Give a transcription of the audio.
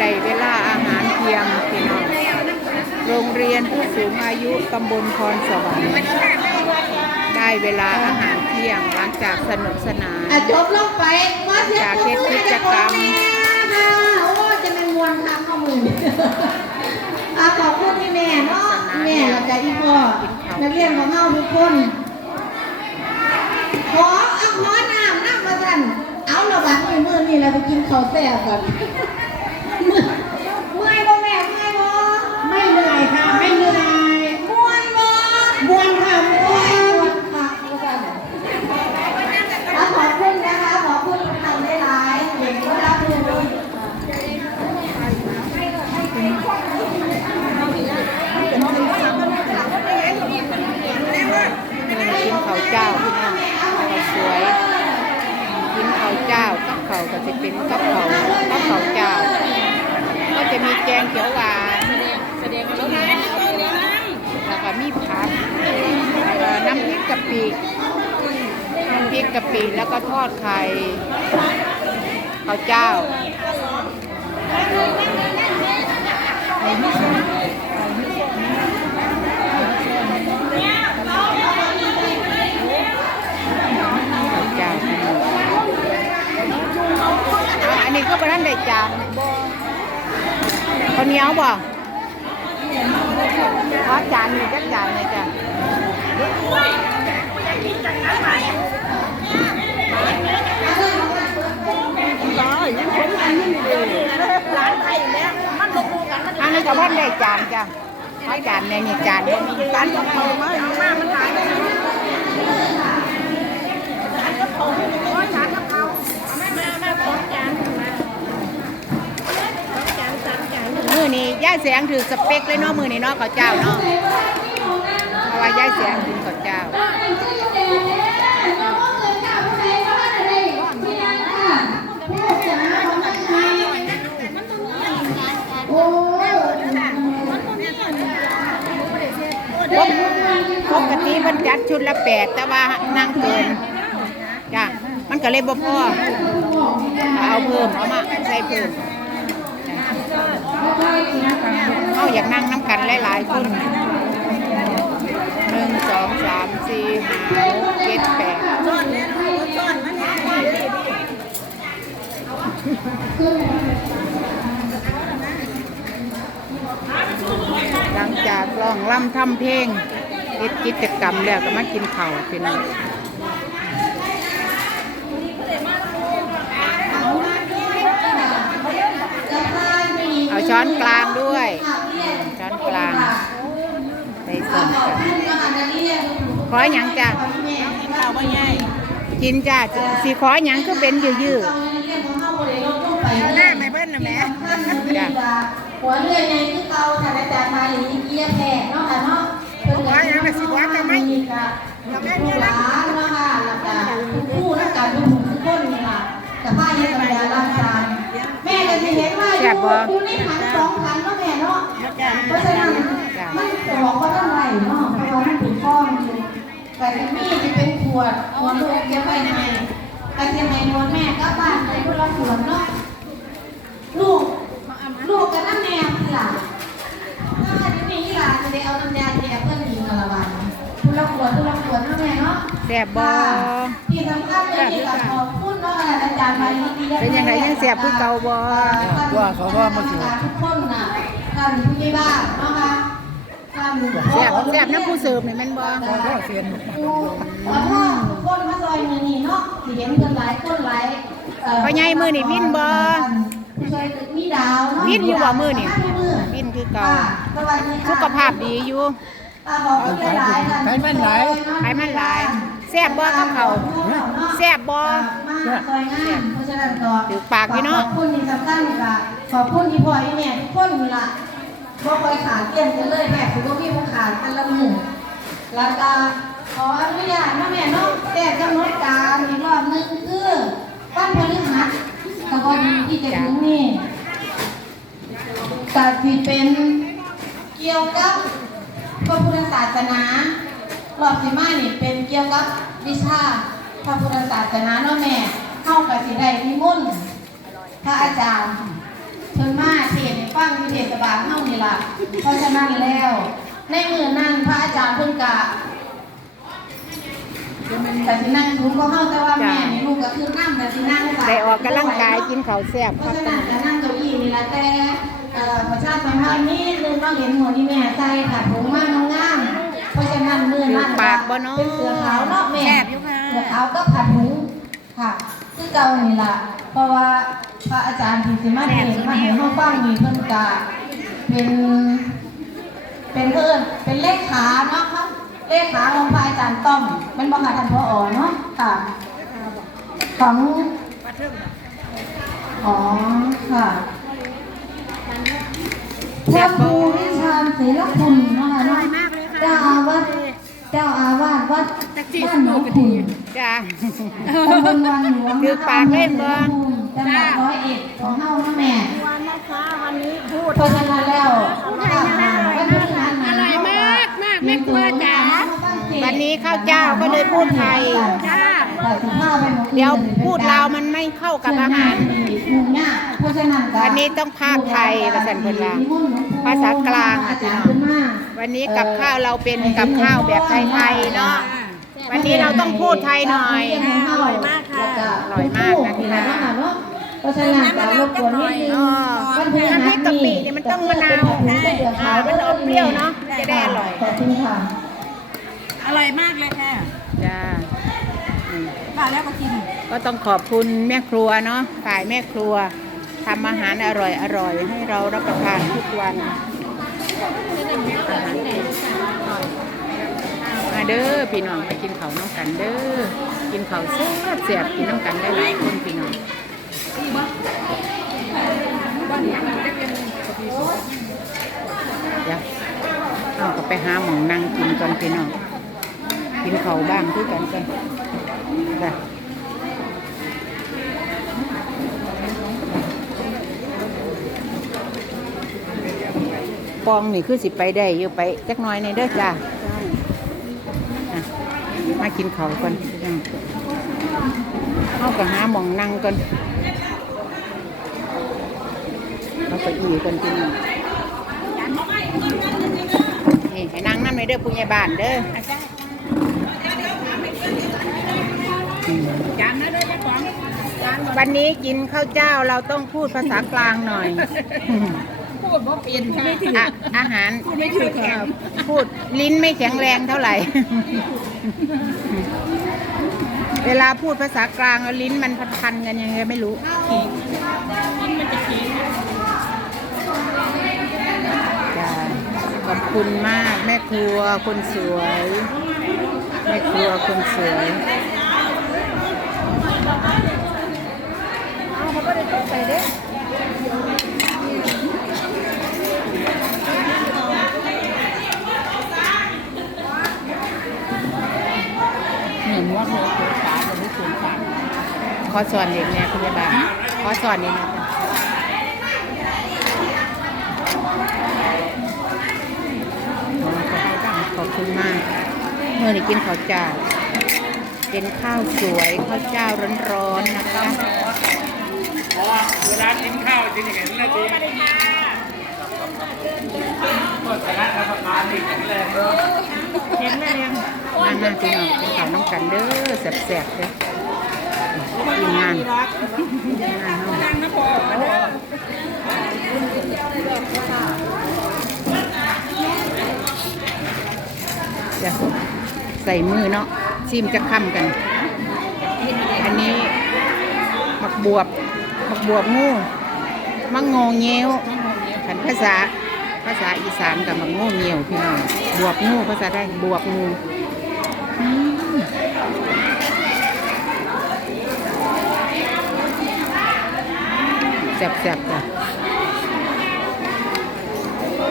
ได้เวลาอาหารเที่ยงพี่น้องโรงเรียนผู้สูงอายุตำบลพรสวรรค์ได้เวลาอาหารเที่ยงหลังจากสนุกสนานอะจบลงไปมาเสียจากเฮ็ดกิจกรรมโอ้จะเป็นมวลทางข้อมืออะขอบคุณพี่แม่เนาะแม่แล้วก็อีพ่อนักเรียนของเฮาทุกคนขอเอาขอน้ำน้ำมาสั่นเอาระหว่างมือมือนี่เราไปกินข้าวแซ่บก่อน เมื่อยบ่แม่เมื่อยบ่ไม่เหนื่อยค่ะ ไม่เหนื่อยม่วนบ่ม่วนค่ะม่วนม่วนค่ะแล้วขอบคุณนะคะ ขอบคุณทุกท่านหลายเด็กก็รับรู้กินข้าวเจ้าพี่น้องข้าวสวยกินข้าวเจ้ากับข้าวก็จะเป็นกับข้าวกับข้าวเจ้า จะมีแกงเขียวหวานแล้วก็มีผักน้ำพริกกะปิน้ำพริกกะปิแล้วก็ทอดไข่ข้าวเจ้าข้าเจ้าอันนี้ก็เป็นท่านได้จาน ข้าวเหนียวบ่ขอจานหนึ่งจักจานเลยจ้ะอันนี้ก็พันได้จานจ้ะขอจานในนี่จานบ่มีจานกับเขามามามันหาย มือนี้ย่ายแสงถือสเปคเลยเนาะมือนี้เนาะข้าเจ้าเนาะเพราะว่าย่ายแสงถือข้าเจ้าปกติมันจัดชุดละแปดแต่ว่านั่งเกินจ้ะมันก็เลยบ่พอเอาเพิ่มเอามาใส่เพิ่ม เอาอยากนั่งน้ำกันหลายๆคนหนึ่งสองสามสี่ห้าหกเจ็ดแปดหลังจากร้องล่ำทำเพลงเฮ็ดกิจกรรมแล้วก็มากินข้าพี่น้องเอา ช้อนกลางด้วย ช้อนกลางใส่ส่วนกันขอหยังจ้ะข้าวไม่ใหญ่กินจ้ะสีขอหยังคือเป็นยื้อหน้าไม่เบิ้ลนะแม่จ้ะหัวเรือในที่เก่าท่านอาจารย์มาหลีเกียแพกเนาะค่ะเนาะเพิ่นก็สิว่าจะไม่กับแม่เนี่ยนะเนาะค่ะแล้วก็คุณครูและการทุกหมู่ทุกคนนี่ล่ะกับป้าเนี่ยกับยาล้างจาน แม่ก็สิเห็นว่าอยู่อยู่ในถังสองถังเนาะแม่เนาะเพราะฉะนั้นมันบอกว่าต้องไรเนาะเพราะว่ามันถูกข้องอยู่แต่ที่นี่จะเป็นขวดหัวลูกจะไปให้แต่ที่ให้นวลแม่ก็บ้านไปคนละขวดเนาะลูกลูกกับน้ำแนมที่หล่ะถ้าอันนี้ที่หล่ะจะได้เอาน้ำยาแจกเพื่อนหญิงกะละวันทุละขวดทุละขวดน้ำแม่เนาะ แซ่บบ่ที่สำคัญเลยที่กับขอบคุณเนาะอาจารย์มาลีดีเป็นยังไงยังแซ่บคือเก่าบ่ว่าเขาว่ามาถึงทุกคนน่ะท่านผู้ใหญ่บ้านเนาะค่ะท่านแซ่บแซ่บน้ำผู้เสิร์ฟนี่แม่นบ่พ่อเซียนขอโทษทุกคนมาซอยมือนี่เนาะที่เห็นเพิ่นหลายคนหลายเอ่อพ่อใหญ่มื้อนี่วินบ่ผู้ช่วยตึกมีดาวเนาะวินอยู่บ่มื้อนี่มื้อวินคือเก่าค่ะสวัสดีค่ะสุขภาพดีอยู่ตาบอกคุณหลายๆใครมันไหลไขมันหลาย แซ่บบ่กับเขาวแซ่บบ่ มากซอยงามเพราะฉะนั้นก็ถือปากพี่น้องขอบคุณที่สำคัญค่ะขอบคุณที่พ่อที่แม่ทุกคนนี่ล่ะบ่คอยขาดเตี้ยนกันเลยแม่คือบ่มีผู้ขาดกันละมือแล้วก็ขออนุญาตนะแม่เนาะแต่กำหนดการอีกรอบหนึงคือวันพฤหัสกับวันที่จะถึงนี่ก็สิเป็นเกี่ยวกับพระพุทธศาสนา รอบสิมานี่เป็นเกี่ยวกับวิชาพระพุทธศาสนาเนาะแม่เข้ากับสิได้นิมนต์พระอาจารย์เพิ่นมาเทฟังที่เทศบาลเฮานี่ล่ะเพราะฉะนั้นแล้ว ในมือนั้นพระอาจารย์เพิ่นกะแต่สินั่งสูงก็เฮาแต่ว่าแม่นี่ลูกก็คือนั่งแต่สินั่งได้ออกกำลังกายกินข้าวแซ่บเพครัราะบฉะนั้นก็นั่งเก้าอี้นี่ละแต่เอ่อประชาสัมพันธ์นี่นึงเราเห็นหัวที่แม่ใส่ค่ะผมมากงามๆ เพราะฉะนั้นมือนั้นปากบ่เนาะเป็นเสือขาวเนาะแม่แซ่บอยู่ค่ะเสือขาวก็ผัดหมูค่ะคือเก่านี่ล่ะเพราะว่าพระอาจารย์ที่สิมาเทศน์มาให้เฮาฟังนี่เพิ่นก็เป็น เป็นเพื่อนเป็นเลขาเนาะค่ะเลขาของพระอาจารย์ต้อมเป็นบค่ะท่านพอเนาะค่ะของอ๋อค่ะพระครูวิชาญศรีละคุณ เจ้าอาวาสวัดบ้านหนองขุ่นจ้าตำบลวังหลวงคือปากเล่นบ่จังหวัดร้อยเอ็ดของเฮาเนาะแม่วันนะคะวันนี้พูดเพราะฉะนั้นแล้วค่ะวันนี้งานอร่อยมากมากแม่ครัวจ๋าวันนี้ข้าวเจ้าก็เลยพูดไทยเดี๋ยวพูดลาวมันไม่เข้ากับอาหารวันนี้ต้องภาคไทยภาษาเพิ่นว่า ภาษากลางอะพี่น้องวันนี้กับข้าวเราเป็นกับข้าวแบบไทยๆเนาะวันนี้เราต้องพูดไทยหน่อยอร่อยมากค่ะอร่อยมากนะพี่นะเพราะฉะนั้นก็รบกวนนิดนึงอ๋อน้ำพริกกะปิเนี่ยมันต้องมะนาวอ่ามันออกเปรี้ยวเนาะจะได้อร่อยขอบคุณค่ะอร่อยมากเลยค่ะจ้าอืมมาแล้วก็กินก็ต้องขอบคุณแม่ครัวเนาะฝ่ายแม่ครัว ทำอาหารอร่อยอร่อยให้เรารับประทานทุกวันมาเด้อพี่น้องมากินข้าวน้ำกันเด้อกินข้าวแซ่บแซ่บกินน้ำกันได้หลายคนพี่น้องเดี๋ยวเอาก็ไปหาหมองนั่งกินก่อนพี่น้องกินข้าวบ้างคือกันกัน ปองนี่คือสิไปได้อยู่ไปจักหน้อยในเด้อจ้าอะมากินข้าวกันเอากับหาหมองนั่งกันเอาไปอีกันกินนี่ให้นั่งนั่งในเด้อผู้ใหญ่บ้านเด้ออืม จานนะด้วยแม่ของจาน วันนี้กินข้าวเจ้าเราต้องพูดภาษากลางหน่อย พูดว่าเปลี่ยนค่ะอะอาหารไม่ถูกค่ะพูดลิ้นไม่แข็งแรงเท่าไหร่ เวลาพูดภาษากลางแล้วลิ้นมันพันๆกันยังไงไม่รู้จ้าขอบคุณมากแม่ครัวคนสวย แม่ครัวคนสวย เหมือนว่าเธอตัวสาจะไม่สูงสารขอสอนเด็กเนี่ยคุณยายบาลขอสอนเด็กเนี่ยขอบคุณมาก เมื่อนี้กินข้าวเจ้าเป็นข้าวสวยข้าวเจ้าร้อนๆนะคะ เวลากินข้าวจริงอย่างนี้เลยจริงก็ชนะรับประทานอีกอย่างนี้เลยเห็นไหมเนี่ยมาหน้าพี่น้องกินข้าวน้ำกันเด้อแซ่บๆเด้อทีมงานทีมงานเนาะนั่งนะพอเด้อจะใส่มือเนาะชิมจะค้ำกัน อันนี้หมักบวบ บวบงูมังงงเงี้ยวขันภาษาภาษาอีสานกับมังงูเงี้ยวพี่น้องบวบงูภาษาได้บวบงูแซ่บๆจ้ะ